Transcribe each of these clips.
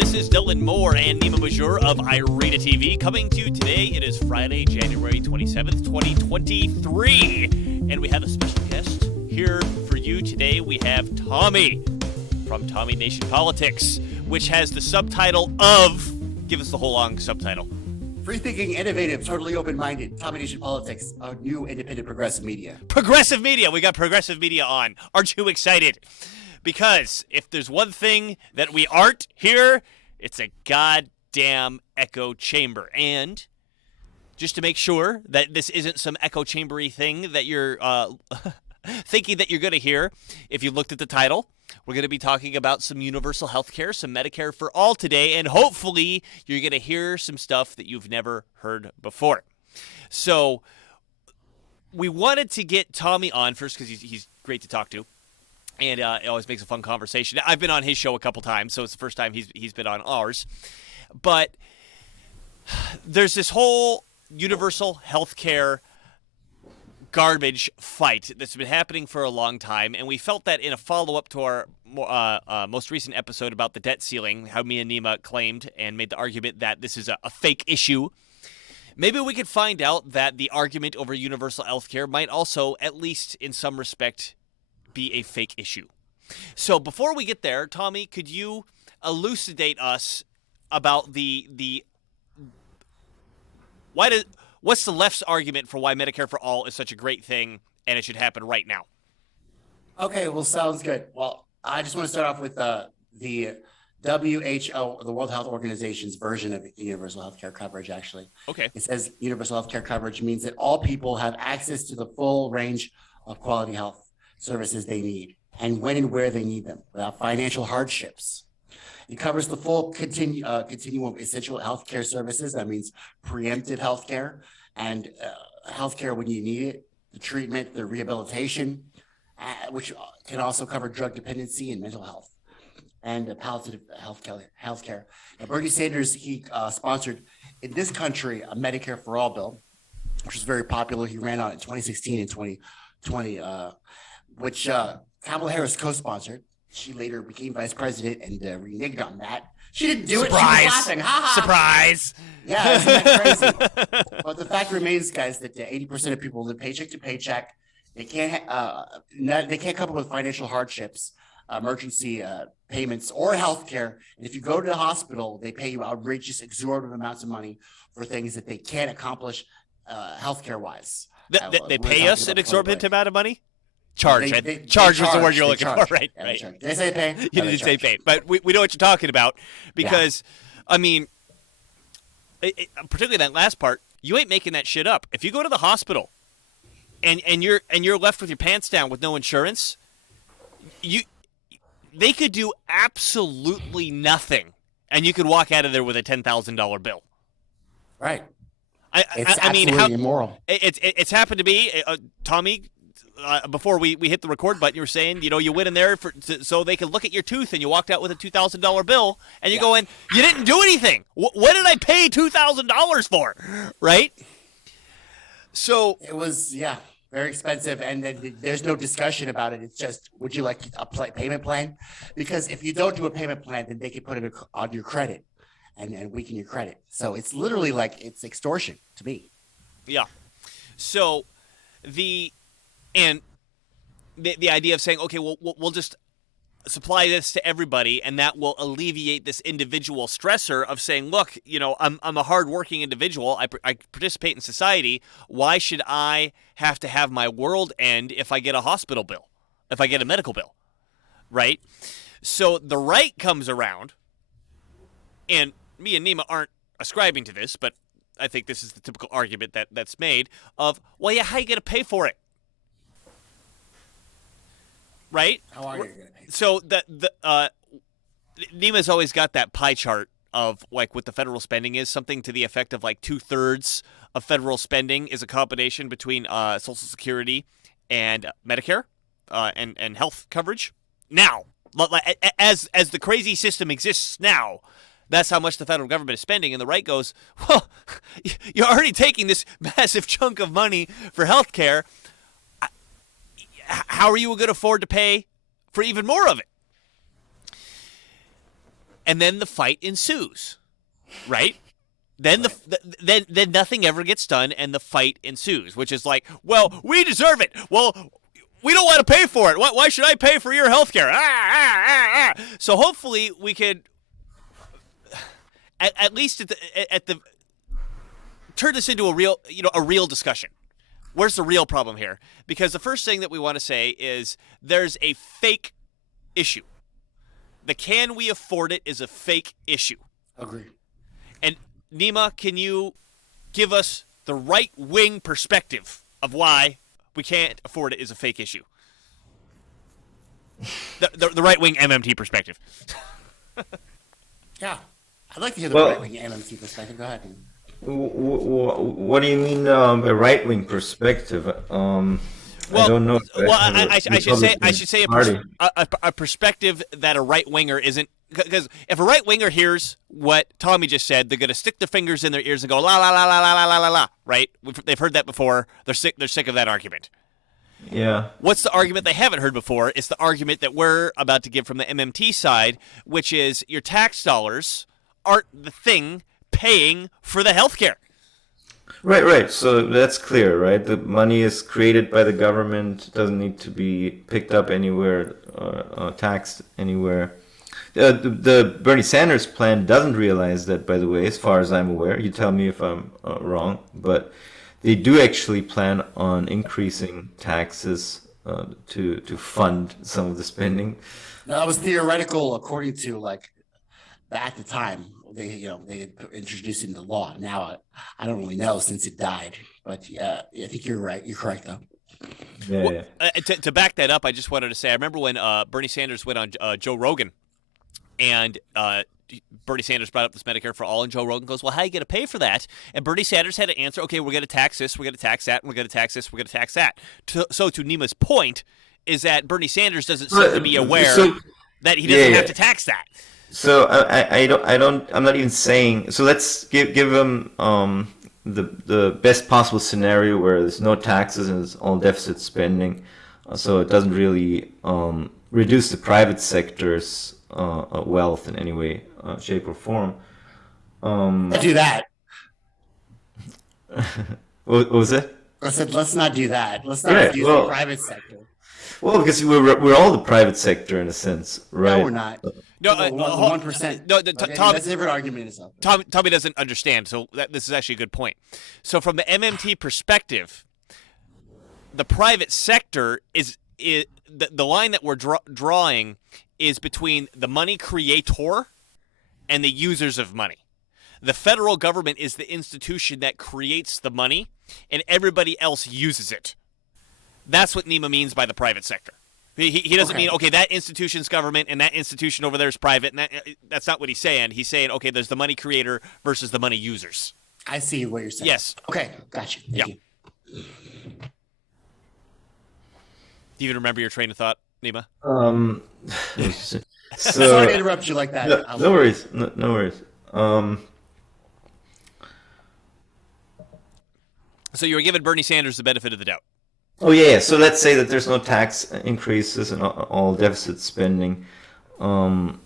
This is Dylan Moore and Nima Majur of Irina TV coming to you today. It is Friday, January 27th, 2023. And we have a special guest here for you today. We have Tommy from Tommy Nation Politics, which has the subtitle of, give us the whole long subtitle. Free-thinking, innovative, totally open-minded, Tommy Nation Politics, a new independent progressive media. Progressive media. We got progressive media on. Aren't you excited? Because if there's one thing that we aren't here, it's a goddamn echo chamber. And just to make sure that this isn't some echo chambery thing that you're thinking that you're going to hear, if you looked at the title, we're going to be talking about some universal health care, some Medicare for all today, and hopefully you're going to hear some stuff that you've never heard before. So we wanted to get Tommy on first because he's great to talk to. And it always makes a fun conversation. I've been on his show a couple times, so it's the first time he's been on ours. But there's this whole universal healthcare garbage fight that's been happening for a long time, and we felt that in a follow-up to our most recent episode about the debt ceiling, how me and Nima claimed and made the argument that this is a fake issue, maybe we could find out that the argument over universal healthcare might also, at least in some respect, be a fake issue. So before we get there, Tommy, could you elucidate us about what's the left's argument for why Medicare for all is such a great thing and it should happen right now? Okay, well, sounds good. Well, I just want to start off with the WHO, the World Health Organization's version of universal healthcare coverage, actually. Okay. It says universal healthcare coverage means that all people have access to the full range of quality health services they need and when and where they need them without financial hardships. It covers the full continuum of essential healthcare services. That means preemptive healthcare and healthcare when you need it, the treatment, the rehabilitation, which can also cover drug dependency and mental health, and palliative healthcare. Now, Bernie Sanders, he sponsored in this country a Medicare for All bill, which was very popular. He ran on it in 2016 and 2020. Which Kamala Harris co-sponsored. She later became vice president and reneged on that. She didn't do it. She was laughing. Ha ha. Surprise. Yeah, isn't that crazy? But the fact remains, guys, that 80% of people live paycheck to paycheck. They can't come up with financial hardships, emergency payments, or health care. And if you go to the hospital, they pay you outrageous, exorbitant amounts of money for things that they can't accomplish healthcare wise. They pay us an exorbitant amount of money? Charge was the word you're looking for, right? Yeah, right. Did I say pay? You didn't say pay, but we know what you're talking about because, I mean, particularly that last part, you ain't making that shit up. If you go to the hospital and you're left with your pants down with no insurance, they could do absolutely nothing, and you could walk out of there with a $10,000 bill. Right. It's absolutely immoral. It's happened to me, Tommy. Before we hit the record button, you were saying, you went in there so they could look at your tooth, and you walked out with a $2,000 bill, and you're going, you didn't do anything. What did I pay $2,000 for? Right? So it was, very expensive, and then there's no discussion about it. It's just, would you like a payment plan? Because if you don't do a payment plan, then they can put it on your credit and weaken your credit. So it's literally like it's extortion to me. Yeah. So the idea of saying, okay, well, we'll just supply this to everybody, and that will alleviate this individual stressor of saying, look, I'm a hardworking individual. I participate in society. Why should I have to have my world end if I get a hospital bill, if I get a medical bill, right? So the right comes around, and me and Nima aren't ascribing to this, but I think this is the typical argument that's made of, well, yeah, how are you going to pay for it? Right? How are you going to pay? So Nima's always got that pie chart of like what the federal spending is, something to the effect of like 2/3 of federal spending is a combination between Social Security and Medicare and health coverage. Now, as the crazy system exists now, that's how much the federal government is spending. And the right goes, well, you're already taking this massive chunk of money for health care. How are you going to afford to pay for even more of it? and then the fight ensues, right? Then then nothing ever gets done, and the fight ensues, which is like, well, we deserve it. Well, we don't want to pay for it. Why should I pay for your health care? So hopefully we could, at least at the turn this into a real discussion. Where's the real problem here? Because the first thing that we want to say is there's a fake issue. The can we afford it is a fake issue. Agree. And Nima, can you give us the right-wing perspective of why we can't afford it is a fake issue? The right-wing MMT perspective. Yeah. I'd like to hear the right-wing MMT perspective. Go ahead. What do you mean by right-wing perspective? I don't know. Well, I should say a perspective that a right-winger isn't. Because if a right-winger hears what Tommy just said, they're going to stick their fingers in their ears and go, la, la, la, la, la, la, la, la, right? They've heard that before. They're sick of that argument. Yeah. What's the argument they haven't heard before? It's the argument that we're about to give from the MMT side, which is your tax dollars aren't the thing paying for the health care. Right. So that's clear, right? The money is created by the government, doesn't need to be picked up anywhere, taxed anywhere. The Bernie Sanders plan doesn't realize that, by the way, as far as I'm aware. You tell me if I'm wrong, but they do actually plan on increasing taxes to fund some of the spending. No, that was theoretical, according to at the time they introduced it into law. Now I don't really know since it died, but I think you're right. You're correct though. Yeah. To back that up, I just wanted to say I remember when Bernie Sanders went on Joe Rogan. And Bernie Sanders brought up this Medicare for All, and Joe Rogan goes, well, how are you going to pay for that? And Bernie Sanders had to answer, okay, we're going to tax this, we're going to tax that, and we're going to tax this, we're going to tax that. So to Nima's point is that Bernie Sanders doesn't seem to be aware that he doesn't have to tax that. So I'm not even saying, so let's give him the best possible scenario where there's no taxes and it's all deficit spending. So it doesn't really reduce the private sector's wealth in any way, shape, or form. Do that. What was it? I said, let's not do that. Let's not reduce the private sector. Well, because we're all the private sector in a sense, right? No, we're not. No, 1%. No, that's a different argument itself. Tommy doesn't understand, so this is actually a good point. So from the MMT perspective, the private sector is the line that we're drawing is between the money creator and the users of money. The federal government is the institution that creates the money, and everybody else uses it. That's what Nima means by the private sector. He doesn't mean, okay, that institution's government and that institution over there is private. And that's not what he's saying. He's saying, okay, there's the money creator versus the money users. I see what you're saying. Yes. Okay, gotcha. Thank you. Do you even remember your train of thought, Nima? Sorry to interrupt you like that. No worries. No worries. So you were giving Bernie Sanders the benefit of the doubt. Oh yeah. So let's say that there's no tax increases and all deficit spending. I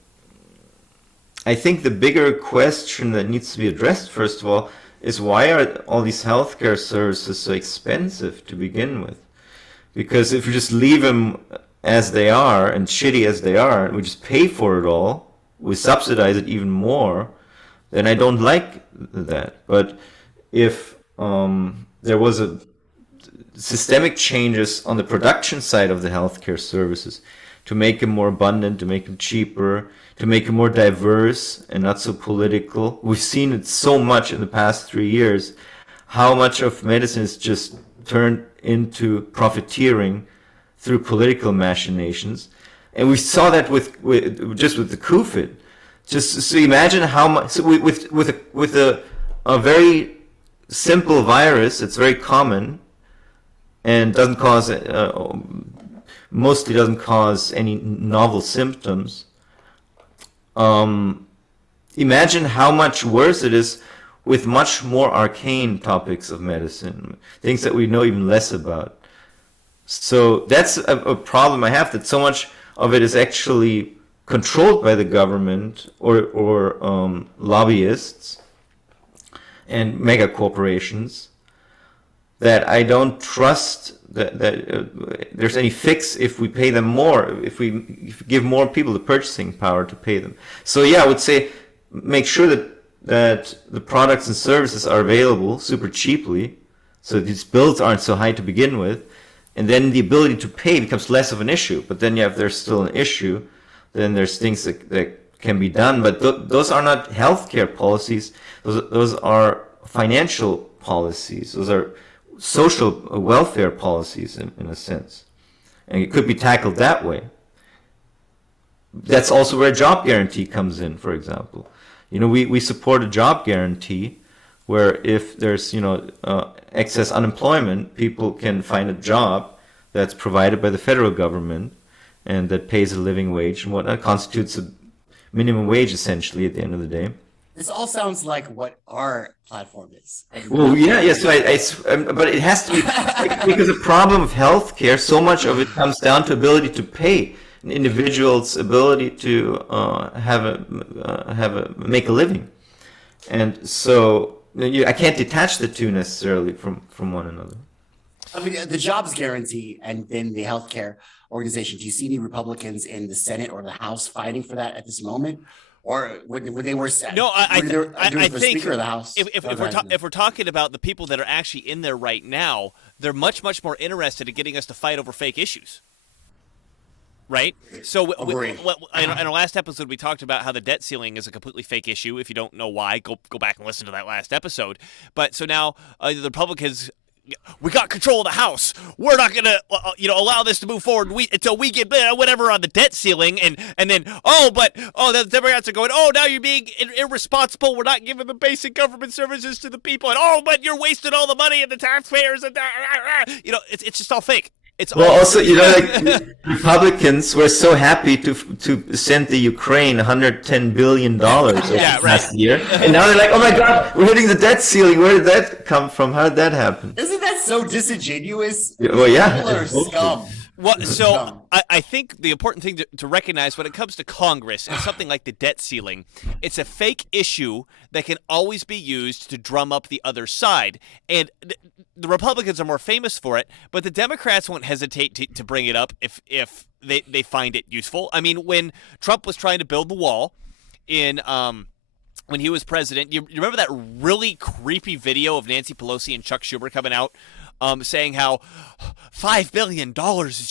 think the bigger question that needs to be addressed, first of all, is why are all these healthcare services so expensive to begin with? Because if you just leave them as they are and shitty as they are, and we just pay for it all, we subsidize it even more, then I don't like that. But if there was a systemic changes on the production side of the healthcare services to make them more abundant, to make them cheaper, to make them more diverse and not so political. We've seen it so much in the past 3 years, how much of medicine is just turned into profiteering through political machinations. And we saw that with the COVID. Just so imagine how much, so with a very simple virus, it's very common, and doesn't cause mostly doesn't cause any novel symptoms. Imagine how much worse it is with much more arcane topics of medicine, things that we know even less about. So that's a problem I have, that so much of it is actually controlled by the government or lobbyists and mega corporations, that I don't trust that there's any fix if we pay them more, if we give more people the purchasing power to pay them. So yeah, I would say make sure that the products and services are available super cheaply, so these bills aren't so high to begin with, and then the ability to pay becomes less of an issue. But then if there's still an issue, then there's things that can be done. But those are not healthcare policies. Those are financial policies. Those are social welfare policies in a sense. And it could be tackled that way. That's also where a job guarantee comes in, for example. We support a job guarantee where if there's, excess unemployment, people can find a job that's provided by the federal government and that pays a living wage and whatnot, constitutes a minimum wage essentially at the end of the day. This all sounds like what our platform is. Well, yes, but it has to be because the problem of healthcare, so much of it comes down to ability to pay, an individual's ability to make a living, and so I can't detach the two necessarily from one another. I mean, the jobs guarantee and then the healthcare organization. Do you see any Republicans in the Senate or the House fighting for that at this moment? Or when they were set? No, I think Speaker of the House. If we're talking about the people that are actually in there right now, they're much more interested in getting us to fight over fake issues, right? So in our last episode, we talked about how the debt ceiling is a completely fake issue. If you don't know why, go back and listen to that last episode. But so now the Republicans. We got control of the House. We're not gonna, allow this to move forward until we get whatever on the debt ceiling, and then the Democrats are going, now you're being irresponsible. We're not giving the basic government services to the people, and but you're wasting all the money and the taxpayers, and it's just all fake. Republicans were so happy to send the Ukraine $110 billion last year, and now they're like, oh my God, we're hitting the debt ceiling. Where did that come from? How did that happen? Isn't that so disingenuous? Well, yeah. People are scum. Well, so I think the important thing to recognize when it comes to Congress and something like the debt ceiling, it's a fake issue that can always be used to drum up the other side. And the Republicans are more famous for it, but the Democrats won't hesitate to bring it up if they find it useful. I mean, when Trump was trying to build the wall when he was president, you remember that really creepy video of Nancy Pelosi and Chuck Schumer coming out saying how $5 billion is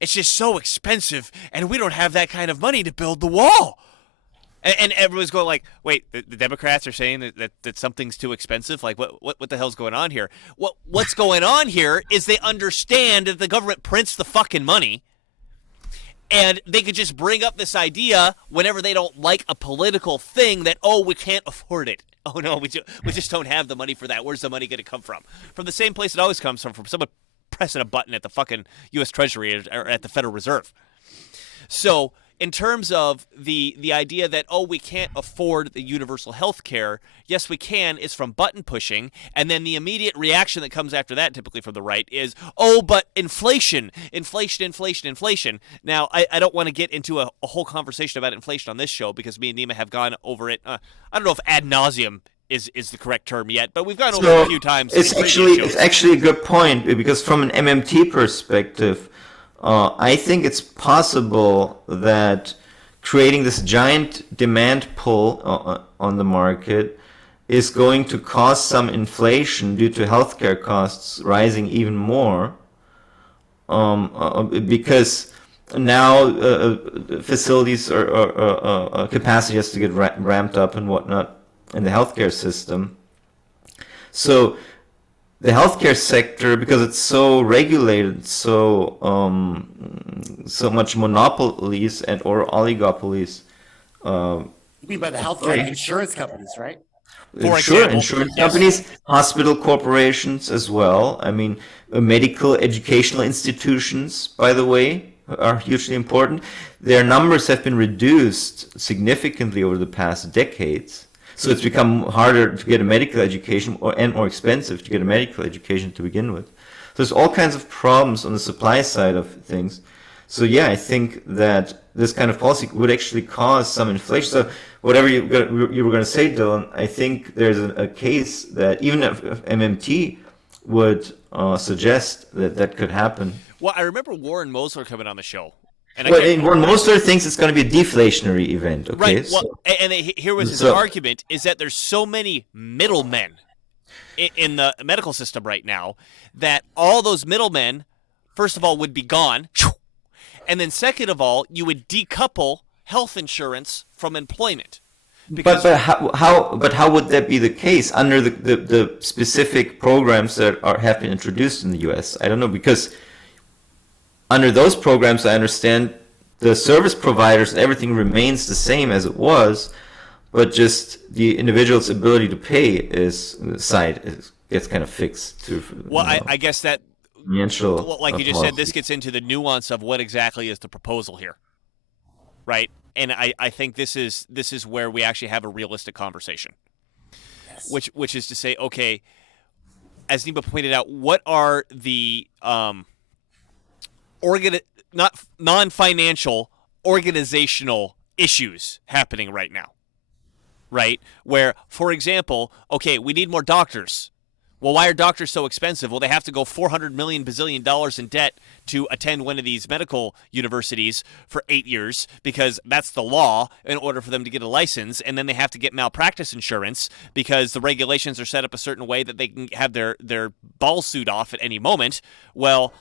just so expensive, and we don't have that kind of money to build the wall. And everyone's going like, wait, the Democrats are saying that something's too expensive? Like, what the hell's going on here? What's going on here is they understand that the government prints the fucking money, and they could just bring up this idea whenever they don't like a political thing that, we can't afford it. Oh, no, we just don't have the money for that. Where's the money going to come from? From the same place it always comes from someone pressing a button at the fucking U.S. Treasury or at the Federal Reserve. So in terms of the idea that, we can't afford the universal health care, yes, we can, is from button pushing. And then the immediate reaction that comes after that, typically from the right, is, but inflation. Now, I don't want to get into a whole conversation about inflation on this show because me and Nima have gone over it. I don't know if ad nauseum is the correct term yet, but we've gone over it a few times. It's actually a good point, because from an MMT perspective, I think it's possible that creating this giant demand pull on the market is going to cause some inflation due to healthcare costs rising even more, because now facilities or capacity has to get ramped up and whatnot in the healthcare system. So the healthcare sector, because it's so regulated, so much monopolies or oligopolies. You mean by the healthcare insurance companies, right? Insurance companies, hospital corporations as well. I mean, medical educational institutions, by the way, are hugely important. Their numbers have been reduced significantly over the past decades. So it's become harder to get a medical education and more expensive to get a medical education to begin with. So there's all kinds of problems on the supply side of things So yeah, I think that this kind of policy would actually cause some inflation. So whatever you were going to say, Dylan, I think there's a case that even if MMT would suggest that that could happen. Well, I remember Warren Mosler coming on the show. And Warren Mosler thinks it's going to be a deflationary event. Okay, right. Well, and here was his argument is that there's so many middlemen in the medical system right now that all those middlemen, first of all, would be gone. And then second of all, you would decouple health insurance from employment. But how would that be the case under the specific programs that have been introduced in the U.S.? I don't know, because under those programs, I understand the service providers, everything remains the same as it was, but just the individual's ability to pay gets kind of fixed. Well, I guess that, like you just policy. said, this gets into the nuance of what exactly is the proposal here, right? And I think this is where we actually have a realistic conversation, yes. which is to say, okay, as Nima pointed out, what are the non-financial organizational issues happening right now, right? Where, for example, okay, we need more doctors. Well, why are doctors so expensive? Well, they have to go $400 million bazillion in debt to attend one of these medical universities for 8 years because that's the law in order for them to get a license. And then they have to get malpractice insurance because the regulations are set up a certain way that they can have their balls sued off at any moment. Well,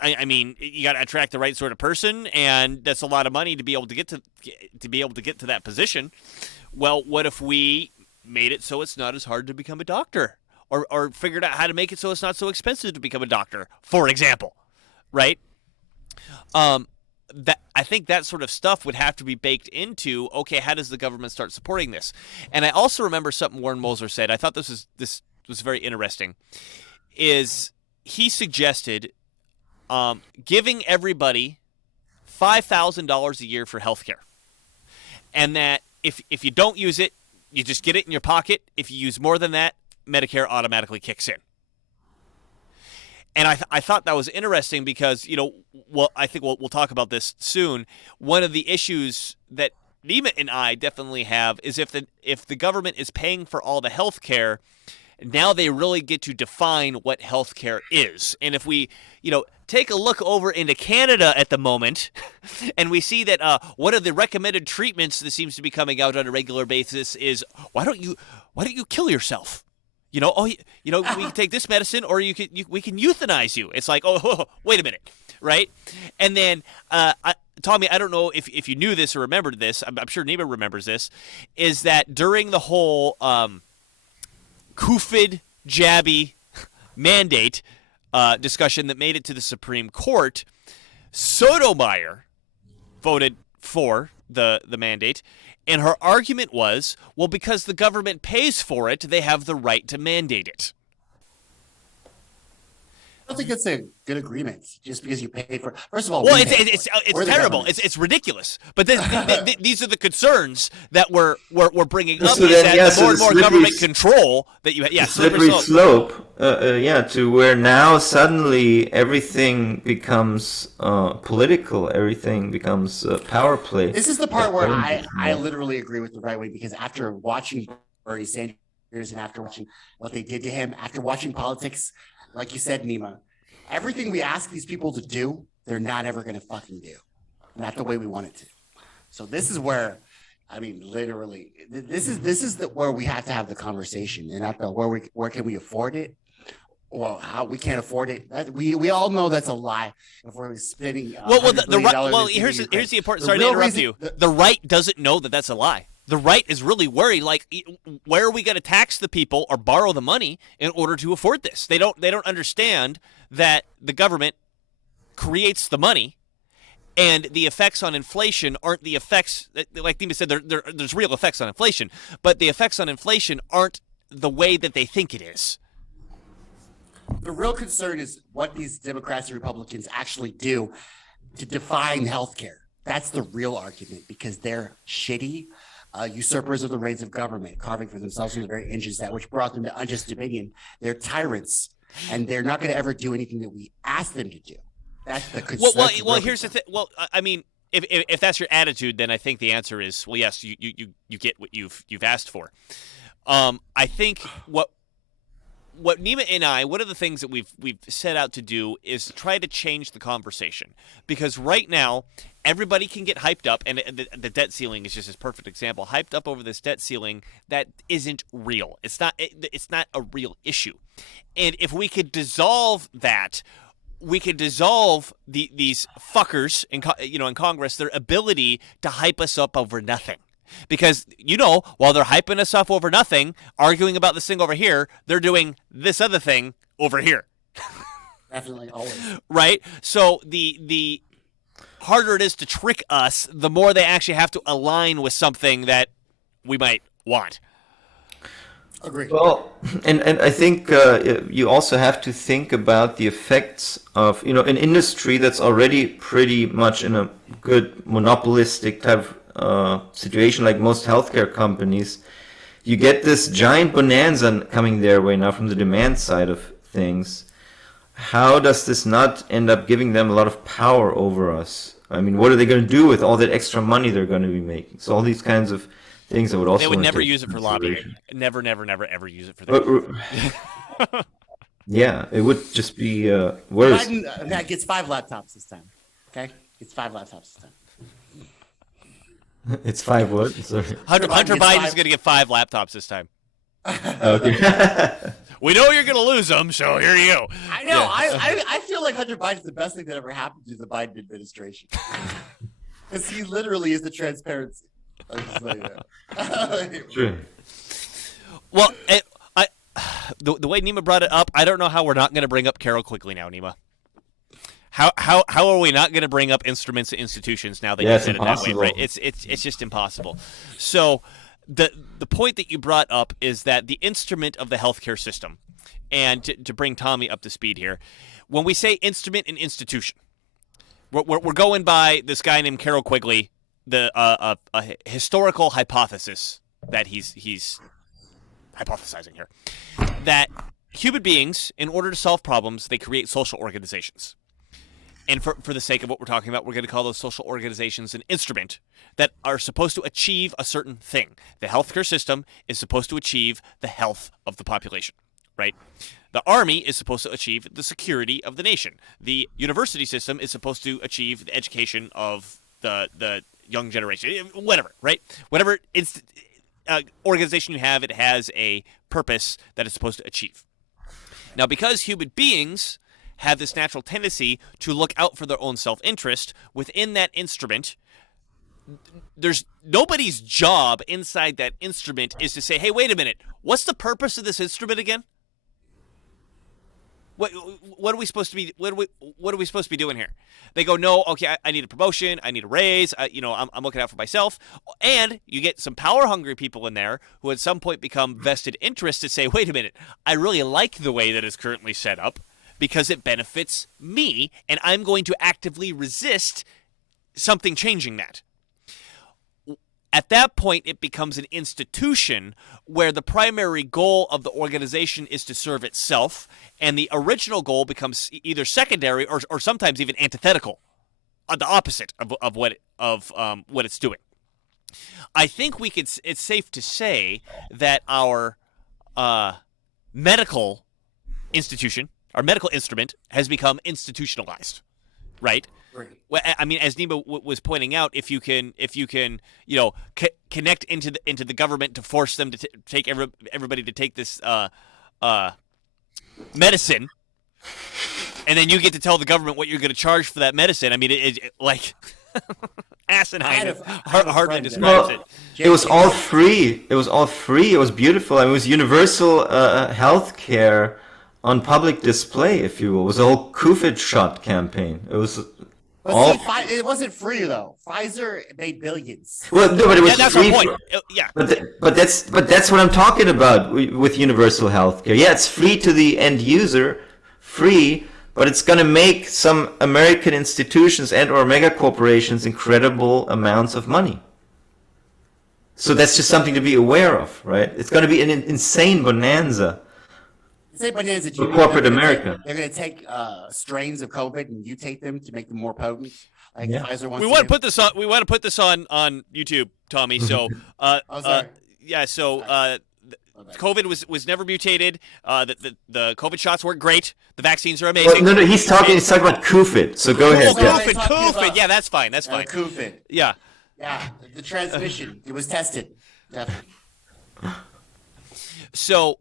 I mean, you got to attract the right sort of person, and that's a lot of money to be able to get to that position. Well, what if we made it so it's not as hard to become a doctor, or figured out how to make it so it's not so expensive to become a doctor, for example, right? That I think that sort of stuff would have to be baked into, okay, how does the government start supporting this? And I also remember something Warren Mosler said. I thought this was very interesting. Is he suggested giving everybody $5,000 a year for healthcare, and that if you don't use it, you just get it in your pocket. If you use more than that, Medicare automatically kicks in. And I thought that was interesting because, I think we'll talk about this soon. One of the issues that Nima and I definitely have is if the government is paying for all the health care, now they really get to define what health care is. And if we, take a look over into Canada at the moment, and we see that one of the recommended treatments that seems to be coming out on a regular basis is why don't you kill yourself? We can take this medicine, or we can euthanize you. It's like, wait a minute, right? And then Tommy, I don't know if you knew this or remembered this. I'm sure Nima remembers this. Is that during the whole COVID jabby mandate discussion that made it to the Supreme Court, Sotomayor voted for the mandate, and her argument was, well, because the government pays for it, they have the right to mandate it. I don't think it's a good agreement just because you pay for it. First of all, well, it's terrible. It's ridiculous. But these are the concerns that we're bringing up. So then, more and more government control that you have. Yeah, slippery slope. To where now suddenly everything becomes political. Everything becomes power play. This is the part where I literally agree with the right wing, because after watching Bernie Sanders and after watching what they did to him, after watching politics, like you said, Nima, everything we ask these people to do, they're not ever going to fucking do. Not the way we want it to. So this is where, literally, this is where we have to have the conversation, and not the where can we afford it, or how we can't afford it. We all know that's a lie. If we're spending the right. Well, here's the important. Sorry to interrupt you. The right doesn't know that that's a lie. The right is really worried, like, where are we going to tax the people or borrow the money in order to afford this? They don't understand that the government creates the money, and the effects on inflation aren't the effects, like Dima said, there's real effects on inflation, but the effects on inflation aren't the way that they think it is. The real concern is what these Democrats and Republicans actually do to define healthcare. That's the real argument, because they're shitty usurpers of the reins of government, carving for themselves from the very engines that which brought them to unjust dominion. They're tyrants, and they're not going to ever do anything that we ask them to do. That's the Well. Here's the thing. Well, I mean, if that's your attitude, then I think the answer is, well, yes, you get what you've asked for. I think what Nima and I, one of the things that we've set out to do is try to change the conversation, because right now everybody can get hyped up, and the debt ceiling is just a perfect example. Hyped up over this debt ceiling that isn't real. It's not a real issue, and if we could dissolve that, we could dissolve these fuckers in Congress, their ability to hype us up over nothing. Because, while they're hyping us up over nothing, arguing about this thing over here, they're doing this other thing over here. Definitely, always. Right? So the harder it is to trick us, the more they actually have to align with something that we might want. Agree. Well, and I think you also have to think about the effects of, an industry that's already pretty much in a good monopolistic type of situation, like most healthcare companies. You get this giant bonanza coming their way now from the demand side of things. How does this not end up giving them a lot of power over us? I mean, what are they going to do with all that extra money they're going to be making? So all these kinds of things I would also. They would never use it for lobbying. Never, ever use it for that. Yeah, it would just be worse. Biden gets 5 laptops this time. Okay, gets 5 laptops this time. It's 5 what? Sorry. Hunter Biden's going to get 5 laptops this time. Okay. We know you're going to lose them, so here you go. I know. Yeah. I feel like Hunter Biden's the best thing that ever happened to the Biden administration. Because he literally is the transparency. I'm just saying that. True. Well, the way Nima brought it up, I don't know how we're not going to bring up Carol Quigley now, Nima. How are we not going to bring up instruments and institutions now that you said it that way, right? It's just impossible. So the point that you brought up is that the instrument of the healthcare system, and to bring Tommy up to speed here, when we say instrument and institution, we're going by this guy named Carol Quigley, a historical hypothesis that he's hypothesizing here, that human beings, in order to solve problems, they create social organizations. And for the sake of what we're talking about, we're going to call those social organizations an instrument that are supposed to achieve a certain thing. The healthcare system is supposed to achieve the health of the population, right? The army is supposed to achieve the security of the nation. The university system is supposed to achieve the education of the young generation, whatever, right? Whatever organization you have, it has a purpose that it's supposed to achieve. Now, because human beings have this natural tendency to look out for their own self-interest, within that instrument, there's nobody's job inside that instrument is to say, hey, wait a minute, what's the purpose of this instrument again? What are we supposed to be? What are we supposed to be doing here? They go, no, okay, I need a promotion, I need a raise, I'm looking out for myself, and you get some power-hungry people in there who at some point become vested interests to say, wait a minute, I really like the way that it's currently set up, because it benefits me, and I'm going to actively resist something changing that. At that point, it becomes an institution where the primary goal of the organization is to serve itself, and the original goal becomes either secondary or sometimes even antithetical, the opposite of what it's doing. I think it's safe to say that our medical institution, our medical instrument, has become institutionalized, right? Well, I mean, as Nima was pointing out, if you can, connect into the government to force them to take everybody to take this medicine, and then you get to tell the government what you're going to charge for that medicine. I mean, it like asinine. Hardly describes it. It was all free. It was all free. It was beautiful. I mean, it was universal health care on public display, if you will. It was a whole COVID shot campaign. It was. It wasn't free though. Pfizer made billions. Well, no, but it was that's free. Our point. Yeah. But that's what I'm talking about with universal healthcare. Yeah, it's free to the end user, free, but it's going to make some American institutions and/or mega corporations incredible amounts of money. So that's just something to be aware of, right? It's going to be an insane bonanza. Say bonanza. Do For you mean corporate America. they're going to take strains of COVID and mutate them to make them more potent, like Yeah. Pfizer wants We to want do? to put this on. We want to put this on YouTube, Tommy. So, Oh, sorry. yeah. So, Okay. COVID was never mutated. The COVID shots weren't great. The vaccines are Well, amazing. no, he's talking about COVID. So go ahead. Oh, Yeah. Sorry. COVID, talking COVID. about- Yeah, that's fine. That's fine. COVID. Yeah. Yeah, the transmission. It was tested. Definitely. So,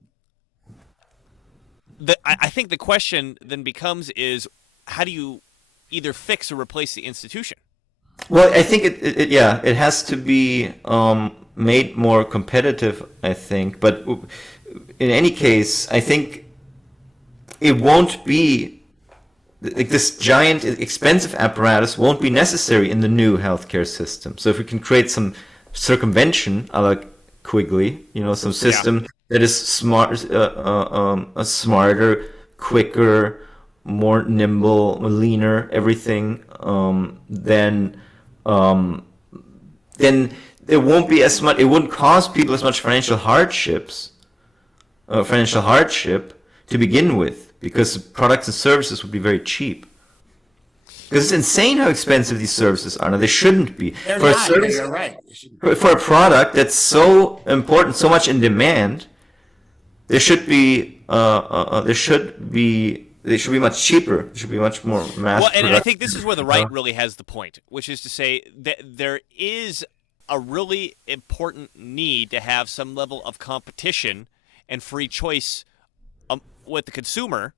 I think the question then becomes is how do you either fix or replace the institution? Well, I think it has to be made more competitive, I think. But in any case, I think it won't be like this giant expensive apparatus won't be necessary in the new healthcare system. So if we can create some circumvention, a la Quigley, some system that is smarter, quicker, more nimble, leaner, everything, then there won't be as much. It wouldn't cause people as much financial hardship to begin with, because products and services would be very cheap. Because it's insane how expensive these services are. Now, they shouldn't be. They're For a not. service, You're right. for a product that's so important, so much in demand, they should be much cheaper. They should be much more mass Well, and I production. think this is where the right really has the point, which is to say that there is a really important need to have some level of competition and free choice with the consumer,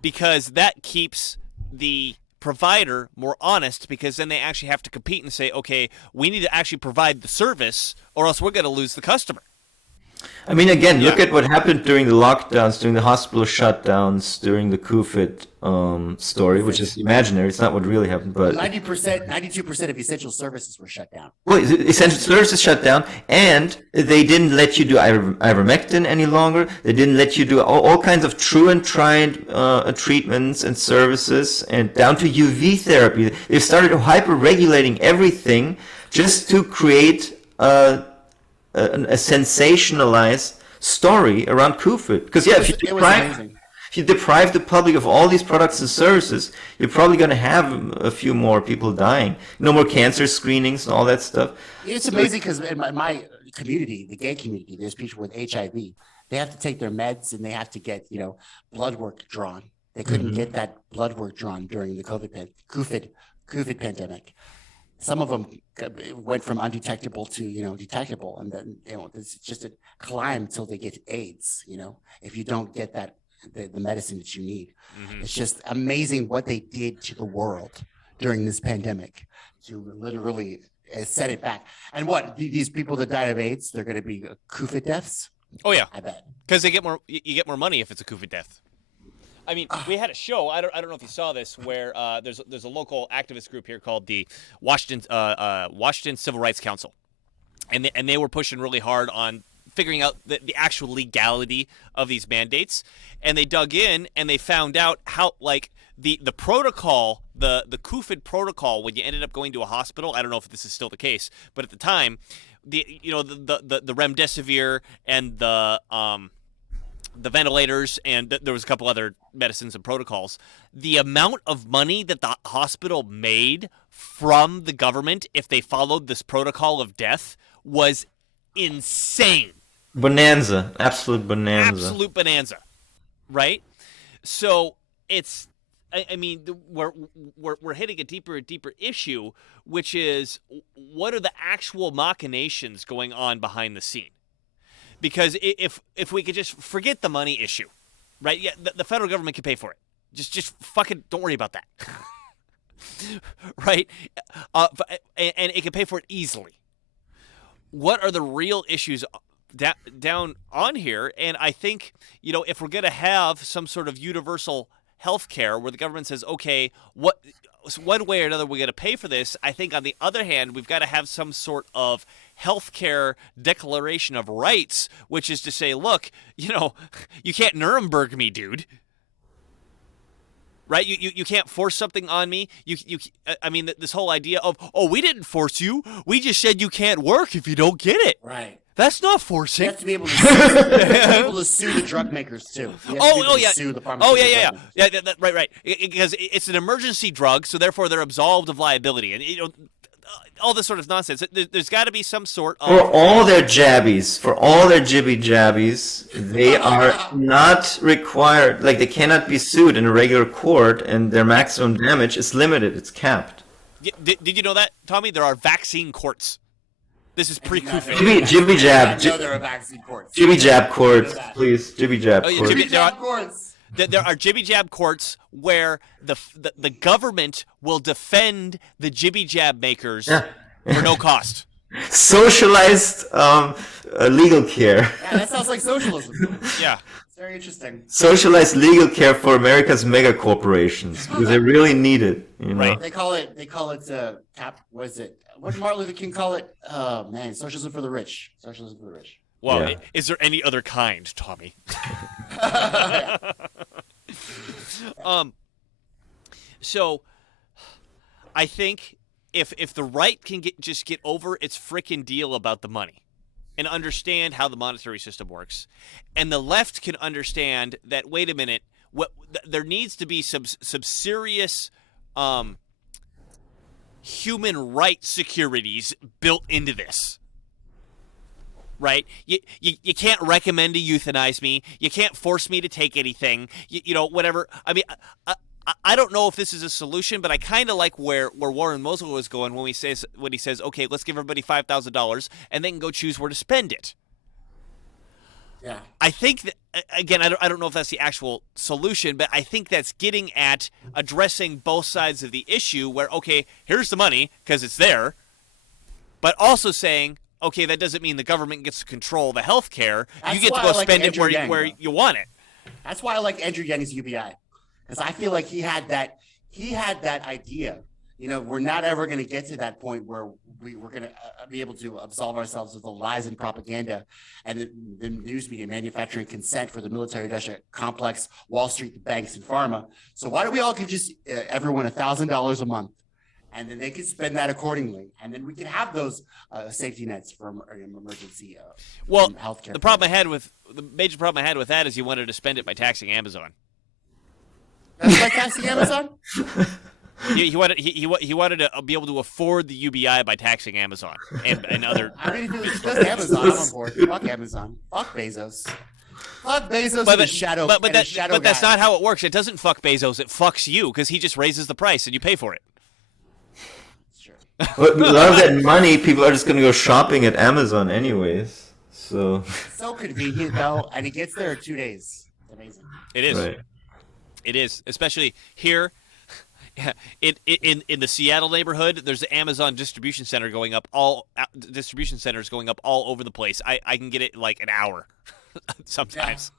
because that keeps the provider more honest, because then they actually have to compete and say, okay, we need to actually provide the service or else we're going to lose the customer. I mean, again, look at what happened during the lockdowns, during the hospital shutdowns, during the COVID story, which is imaginary. It's not what really happened, but 90%, 92% of essential services were shut down. well, essential services shut down, and they didn't let you do ivermectin any longer. They didn't let you do all kinds of true and tried treatments and services, and down to UV therapy. They started hyper-regulating everything just to create a sensationalized story around COVID. Because It was amazing. if you deprive the public of all these products and services, you're probably going to have a few more people dying. No more cancer screenings and all that stuff. It's amazing because in my community, the gay community, there's people with HIV. They have to take their meds and they have to get, blood work drawn. They couldn't get that blood work drawn during the COVID pandemic. Some of them went from undetectable to, detectable. And then, it's just a climb until they get AIDS, if you don't get that, the medicine that you need. It's just amazing what they did to the world during this pandemic to literally set it back. And what, these people that died of AIDS, they're going to be COVID deaths? Oh yeah, I bet. because you get more money if it's a COVID death. I mean, we had a show. I don't know if you saw this, where there's a local activist group here called the Washington Civil Rights Council, and they were pushing really hard on figuring out the actual legality of these mandates, and they dug in and they found out how the protocol, the COVID protocol, when you ended up going to a hospital. I don't know if this is still the case, but at the time, the remdesivir and the ventilators, and there was a couple other medicines and protocols. The amount of money that the hospital made from the government if they followed this protocol of death was insane. Bonanza, absolute bonanza. Absolute bonanza, right? So it's, I mean, we're hitting a deeper and deeper issue, which is what are the actual machinations going on behind the scene? Because if we could just forget the money issue, right? Yeah, the federal government can pay for it. Just fucking don't worry about that, right? And it can pay for it easily. What are the real issues down on here? And I think, if we're going to have some sort of universal health care where the government says, okay, one way or another we're going to pay for this, I think on the other hand, we've got to have some sort of healthcare declaration of rights, which is to say, look, you can't Nuremberg me, dude. right? You can't force something on me. I mean, this whole idea of, oh, we didn't force you. We just said you can't work if you don't get it. Right. That's not You forcing. have to be able to sue the drug makers too. You have to be able to sue the pharmaceutical companies. Right. Because it's an emergency drug, so therefore they're absolved of liability, and all this sort of nonsense. There's got to be some sort of For all their jabbies, for all their jibby jabbies, they are not required, like they cannot be sued in a regular court, and their maximum damage is limited, it's capped. Did you know that, Tommy? There are vaccine courts. This is pre-COVID. Jibby jab. I know there are vaccine courts. Jibby jab courts, please. Jibby jab courts. Jibby jab courts. There are jibby jab courts where the government will defend the jibby jab makers for no cost. Socialized legal care. Yeah, that sounds like socialism. Yeah. It's very interesting. Socialized legal care for America's mega corporations because they really need it. You know? Right. They call it what is it? What did Martin Luther King call it? Oh man, socialism for the rich. Socialism for the rich. Well, Yeah. is there any other kind, Tommy? So I think if the right can just get over its frickin' deal about the money and understand how the monetary system works, and the left can understand that, wait a minute, there needs to be some serious human rights securities built into this. Right? You can't recommend to euthanize me. You can't force me to take anything. You know, whatever. I mean, I don't know if this is a solution, but I kind of like where Warren Mosel was going when he says, okay, let's give everybody $5,000 and they can go choose where to spend it. Yeah. I think that, again, I don't know if that's the actual solution, but I think that's getting at addressing both sides of the issue where, okay, here's the money because it's there, but also saying, okay, that doesn't mean the government gets to control the health care. You get to go spend it where you want it. That's why I like Andrew Yang's UBI, because I feel like he had that idea. You know, we're not ever going to get to that point where we're going to be able to absolve ourselves of the lies and propaganda and the news media manufacturing consent for the military-industrial complex, Wall Street, the banks, and pharma. So why don't we all give just everyone $1,000 a month? And then they can spend that accordingly, and then we can have those safety nets for emergency healthcare. The major problem I had with that is you wanted to spend it by taxing Amazon. That's by taxing Amazon. He wanted to be able to afford the UBI by taxing Amazon and other. I mean, if it was just Amazon, I'm on board. Fuck Amazon. Fuck Bezos. Fuck Bezos and his shadow. But that's not how it works. It doesn't fuck Bezos. It fucks you because he just raises the price and you pay for it. But a lot of that money, people are just going to go shopping at Amazon anyways. So convenient though, and it gets there in 2 days. It's amazing. It is. Right. It is, especially here. In the Seattle neighborhood, there's an Amazon distribution center going up all over the place. I can get it in like an hour sometimes.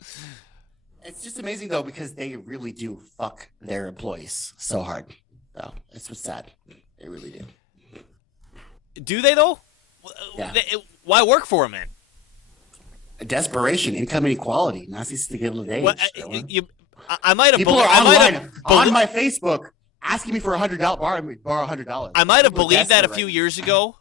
Yeah. It's just amazing though because they really do fuck their employees so hard. So it's what's sad. They really do. Do they though? Yeah. Why work for them then? Desperation, income inequality, Nazis to get age. Well, I might have. People are online on my Facebook asking me for $100. Borrow $100. I might have believed that a few years ago.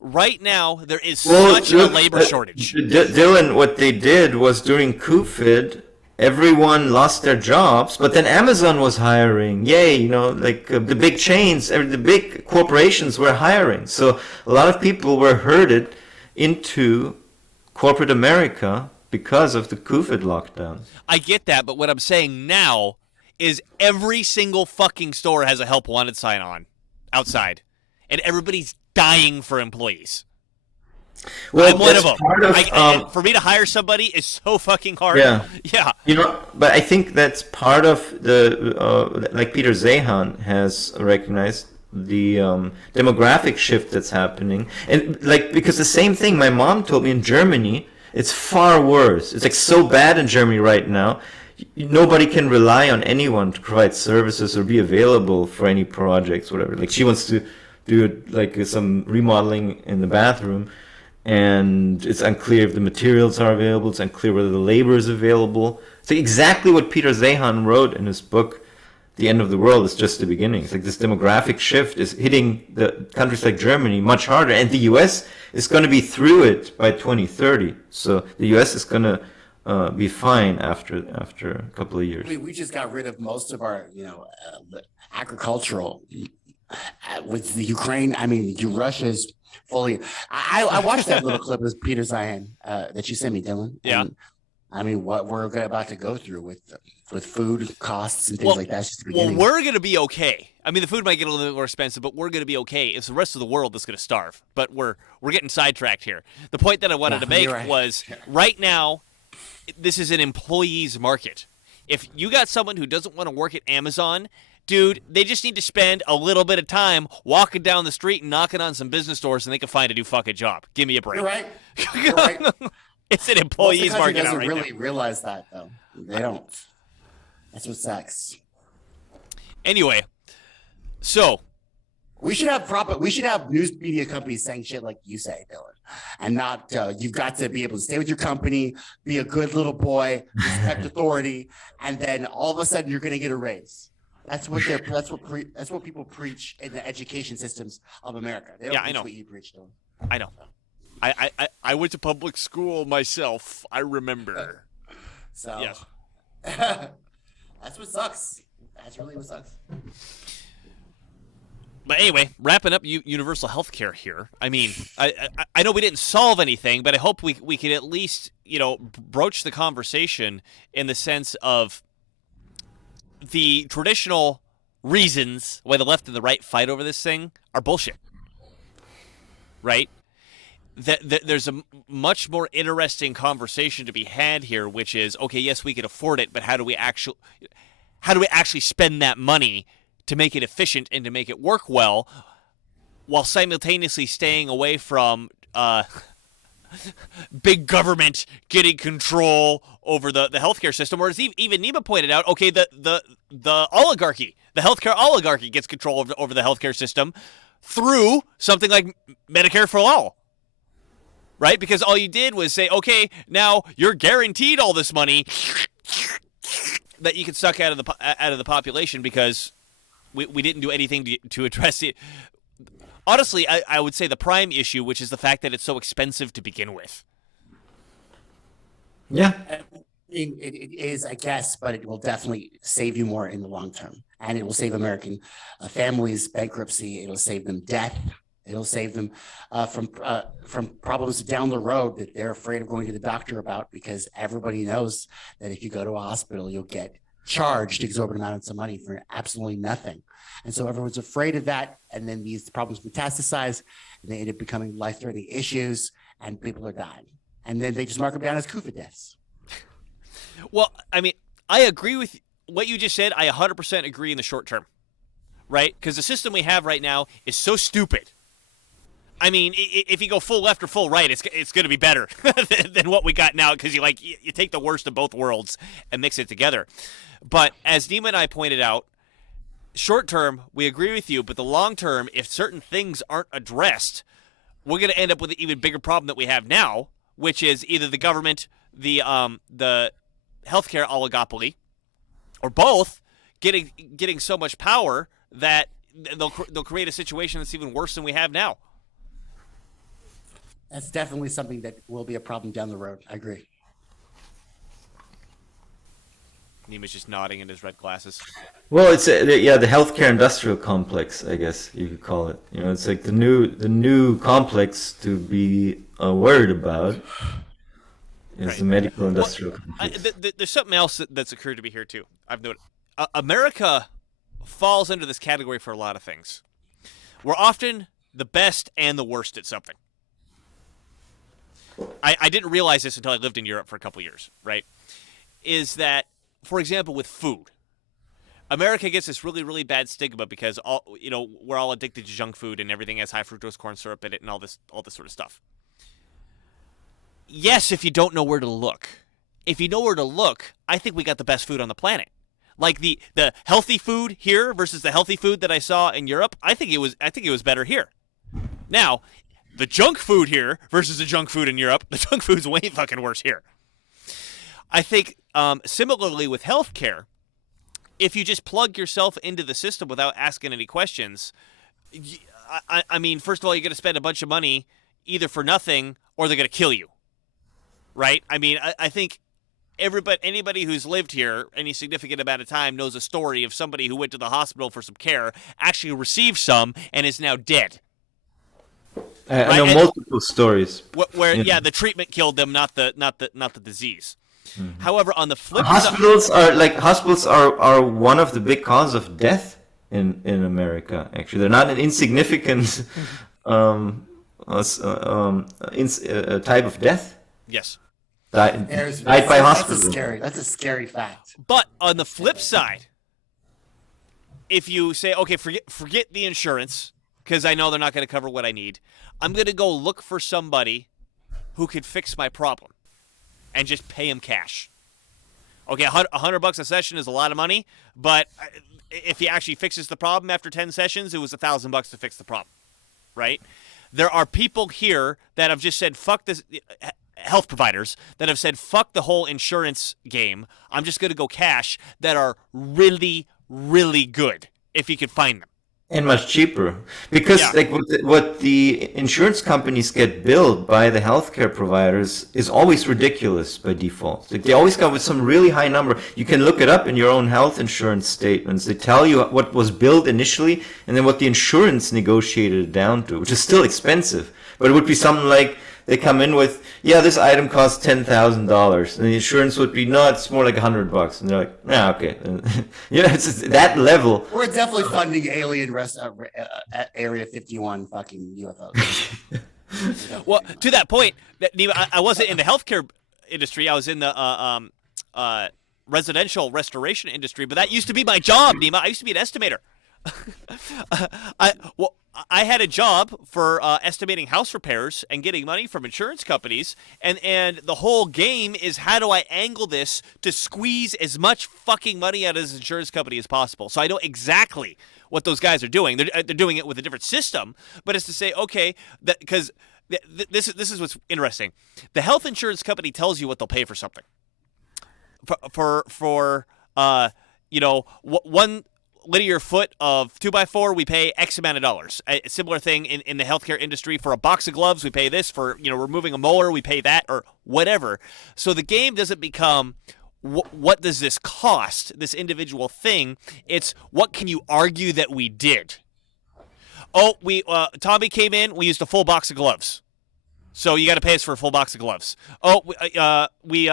Right now, there is such a labor shortage. Dylan, what they did was during COVID, everyone lost their jobs, but then Amazon was hiring. Yay, you know, like the big chains, the big corporations were hiring. So a lot of people were herded into corporate America because of the COVID lockdown. I get that, but what I'm saying now is every single fucking store has a help wanted sign on outside, and everybody's dying for employees. Well, I'm one of them. For me to hire somebody is so fucking hard. Yeah. Yeah. You know, but I think that's part of the, like Peter Zehan has recognized, the demographic shift that's happening. And like, because the same thing my mom told me in Germany, it's far worse. It's like so bad in Germany right now. Nobody can rely on anyone to provide services or be available for any projects, whatever. Like she wants to do like some remodeling in the bathroom, and it's unclear if the materials are available. It's unclear whether the labor is available. So exactly what Peter Zehan wrote in his book the end of the world is just the beginning. It's like this demographic shift is hitting the countries like Germany much harder, and the U.S. is going to be through it by 2030. So the U.S. is going to be fine after a couple of years. I mean, we just got rid of most of our, agricultural with the Ukraine. I mean, Russia's fully. I watched that little clip with Peter Zion that you sent me, Dylan. Yeah. And, I mean, what we're about to go through with food costs and things like that. Just the beginning. Well, we're going to be okay. I mean, the food might get a little bit more expensive, but we're going to be okay. It's the rest of the world that's going to starve. But we're getting sidetracked here. The point that I wanted to make was right now, this is an employee's market. If you got someone who doesn't want to work at Amazon, dude, they just need to spend a little bit of time walking down the street and knocking on some business doors, and they can find a new fucking job. Give me a break. You're right. You're right. It's an employee's market doesn't right really now. realize that, though. They don't. That's what sucks. Anyway, so we should have news media companies saying shit like you say, Dylan, and not you've got to be able to stay with your company, be a good little boy, respect authority, and then all of a sudden you're going to get a raise. That's what people preach in the education systems of America. They don't preach what you preach, Dylan. I know. I went to public school myself. I remember. So yes. That's what sucks. That's really what sucks. But anyway, wrapping up universal health care here. I mean, I know we didn't solve anything, but I hope we could at least, broach the conversation in the sense of the traditional reasons why the left and the right fight over this thing are bullshit. Right? There's a much more interesting conversation to be had here, which is, okay, yes, we can afford it, but how do we actually spend that money to make it efficient and to make it work well, while simultaneously staying away from big government getting control over the healthcare system? Or as even Nima pointed out, okay, the oligarchy, the healthcare oligarchy gets control over the healthcare system through something like Medicare for all. Right? Because all you did was say, okay, now you're guaranteed all this money that you can suck out of the population because we didn't do anything to address it. Honestly, I would say the prime issue, which is the fact that it's so expensive to begin with. Yeah. It is, I guess, but it will definitely save you more in the long term. And it will save American families bankruptcy. It'll save them death. It'll save them from problems down the road that they're afraid of going to the doctor about, because everybody knows that if you go to a hospital, you'll get charged exorbitant amounts of money for absolutely nothing. And so everyone's afraid of that. And then these problems metastasize and they end up becoming life-threatening issues and people are dying. And then they just mark them down as COVID deaths. Well, I mean, I agree with what you just said. I 100% agree in the short term, right? Because the system we have right now is so stupid. I mean, if you go full left or full right, it's going to be better than what we got now, because you take the worst of both worlds and mix it together. But as Nima and I pointed out, short term, we agree with you, but the long term, if certain things aren't addressed, we're going to end up with an even bigger problem that we have now, which is either the government, the healthcare oligopoly, or both getting so much power that they'll create a situation that's even worse than we have now. That's definitely something that will be a problem down the road. I agree. Nima's just nodding in his red glasses. Well, it's the healthcare industrial complex, I guess you could call it. It's like the new complex to be worried about is Right. the medical industrial complex. There's something else that's occurred to me here too. I've noted America falls under this category for a lot of things. We're often the best and the worst at something. I didn't realize this until I lived in Europe for a couple years, right? Is that, for example, with food, America gets this really, really bad stigma because we're all addicted to junk food and everything has high fructose corn syrup in it and all this sort of stuff. Yes, if you don't know where to look. If you know where to look, I think we got the best food on the planet. Like the healthy food here versus the healthy food that I saw in Europe, I think it was better here. Now, the junk food here versus the junk food in Europe, the junk food's way fucking worse here. I think similarly with healthcare, if you just plug yourself into the system without asking any questions, I mean, first of all, you're going to spend a bunch of money either for nothing or they're going to kill you, right? I mean, I think anybody who's lived here any significant amount of time knows a story of somebody who went to the hospital for some care, actually received some, and is now dead. I know multiple stories where the treatment killed them, not the disease. Mm-hmm. However, on the flip hospitals are one of the big causes of death in America. Actually, they're not an insignificant type of death. Yes. Died by hospital. That's a scary fact. But on the flip side, if you say, okay, forget the insurance, because I know they're not going to cover what I need, I'm going to go look for somebody who could fix my problem and just pay him cash. Okay, $100 a session is a lot of money, but if he actually fixes the problem after 10 sessions, it was $1,000 to fix the problem, right? There are people here that have just said, fuck this, health providers that have said, fuck the whole insurance game. I'm just going to go cash, that are really, really good if you could find them. And much cheaper. Because what the insurance companies get billed by the healthcare providers is always ridiculous by default. Like, they always come with some really high number. You can look it up in your own health insurance statements. They tell you what was billed initially and then what the insurance negotiated it down to, which is still expensive. But it would be something like they come in with, this item costs $10,000, and the insurance would be, no, it's more like $100, and they're like, okay, it's that level. We're definitely funding alien Area 51 fucking UFOs. Well, to that point, I wasn't in the healthcare industry. I was in the residential restoration industry, but that used to be my job, Nima. I used to be an estimator. I had a job for estimating house repairs and getting money from insurance companies, and the whole game is, how do I angle this to squeeze as much fucking money out of this insurance company as possible? So I know exactly what those guys are doing. They're doing it with a different system, but it's to say, okay, because this is what's interesting. The health insurance company tells you what they'll pay for something. For one linear foot of 2x4, we pay X amount of dollars. A similar thing in the healthcare industry. For a box of gloves, we pay this. For removing a molar, we pay that, or whatever. So the game doesn't become what does this cost, this individual thing. It's what can you argue that we did. Oh, Tommy came in, we used a full box of gloves, so you got to pay us for a full box of gloves. Oh, we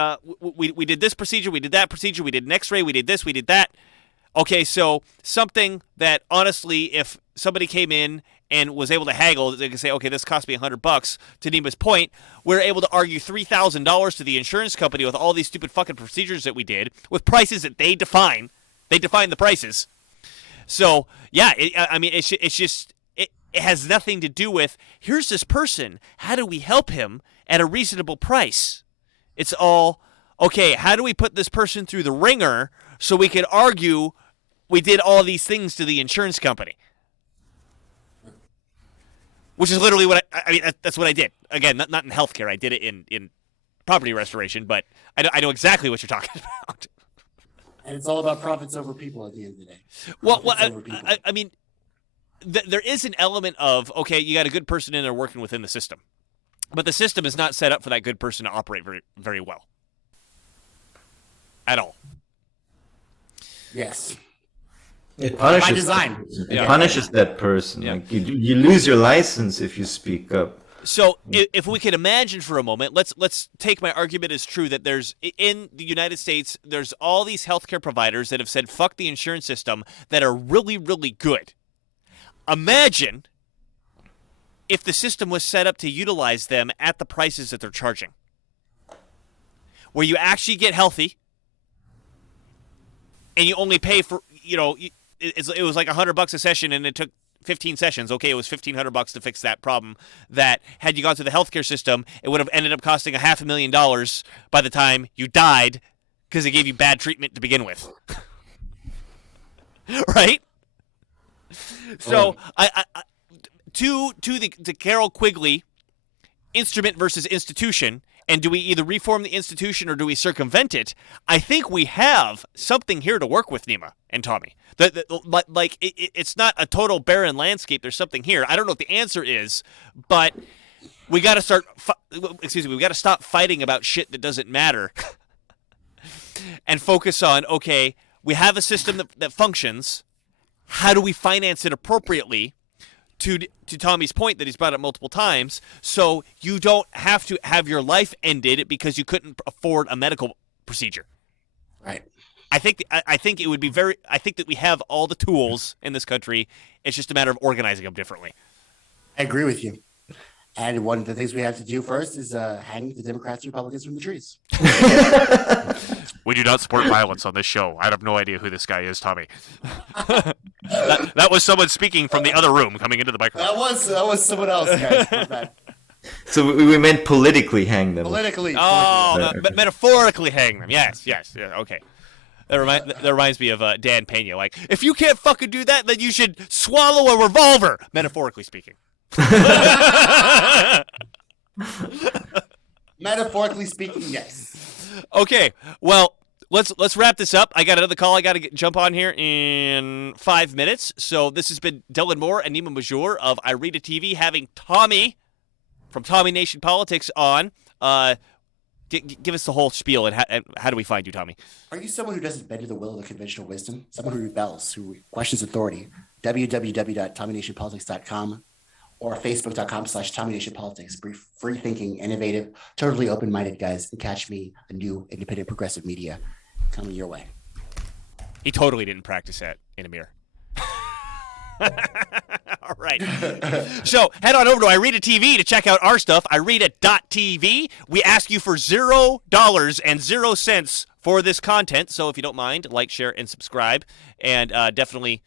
did this procedure, we did that procedure, we did an X-ray, we did this, we did that. Okay, so something that, honestly, if somebody came in and was able to haggle, they could say, okay, this cost me $100. To Nima's point, we're able to argue $3,000 to the insurance company with all these stupid fucking procedures that we did, with prices that they define. They define the prices. So, yeah, it has nothing to do with, here's this person, how do we help him at a reasonable price? It's all, okay, how do we put this person through the ringer so we can argue we did all these things to the insurance company? Which is literally what I mean, that's what I did. Again, not in healthcare. I did it in property restoration, but I know exactly what you're talking about. And it's all about profits over people at the end of the day. Well, I mean, there is an element of, okay, you got a good person in there working within the system, but the system is not set up for that good person to operate very, very well. At all. Yes. It punishes, by design. It punishes that person. Yeah. Like you lose your license if you speak up. So if we can imagine for a moment, let's take my argument as true that there's, in the United States, there's all these healthcare providers that have said fuck the insurance system that are really, really good. Imagine if the system was set up to utilize them at the prices that they're charging, where you actually get healthy and you only pay for, it was like $100 a session and it took 15 sessions. Okay, it was $1,500 to fix that problem. That had you gone through the healthcare system, it would have ended up costing $500,000 by the time you died because it gave you bad treatment to begin with. Right? So to Carol Quigley, instrument versus institution, and do we either reform the institution or do we circumvent it? I think we have something here to work with, Nima and Tommy. It's not a total barren landscape. There's something here. I don't know what the answer is, but we got to start. We got to stop fighting about shit that doesn't matter, and focus on, okay, we have a system that functions. How do we finance it appropriately? To Tommy's point that he's brought up multiple times, so you don't have to have your life ended because you couldn't afford a medical procedure. Right. I think it would be I think that we have all the tools in this country. It's just a matter of organizing them differently. I agree with you. And one of the things we have to do first is hang the Democrats and Republicans from the trees. We do not support violence on this show. I have no idea who this guy is, Tommy. that was someone speaking from the other room coming into the microphone. That was someone else, guys. So we meant politically hang them. Politically. Metaphorically hang them. Yes. Yeah, okay. That reminds me of Dan Pena. Like, if you can't fucking do that, then you should swallow a revolver, metaphorically speaking. Metaphorically speaking, yes. Okay, well, let's wrap this up. I got another call I got to jump on here in 5 minutes. So this has been Dylan Moore and Nima Major of Irita TV, having Tommy from Tommy Nation Politics on. Give us the whole spiel, and how do we find you, Tommy? Are you someone who doesn't bend to the will of the conventional wisdom? Someone who rebels, who questions authority? www.tommynationpolitics.com or facebook.com/tommynationpolitics. Free thinking, innovative, totally open-minded guys. And catch me, a new independent progressive media coming your way. He totally didn't practice that in a mirror. All right. So head on over to Irita TV to check out our stuff, Irita.tv. We ask you for $0 for this content. So if you don't mind, like, share, and subscribe, and definitely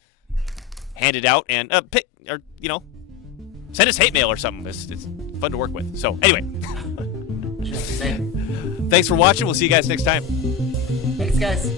hand it out and send us hate mail or something. It's fun to work with. So anyway, Just saying. thanks for watching. We'll see you guys next time. Thanks, guys.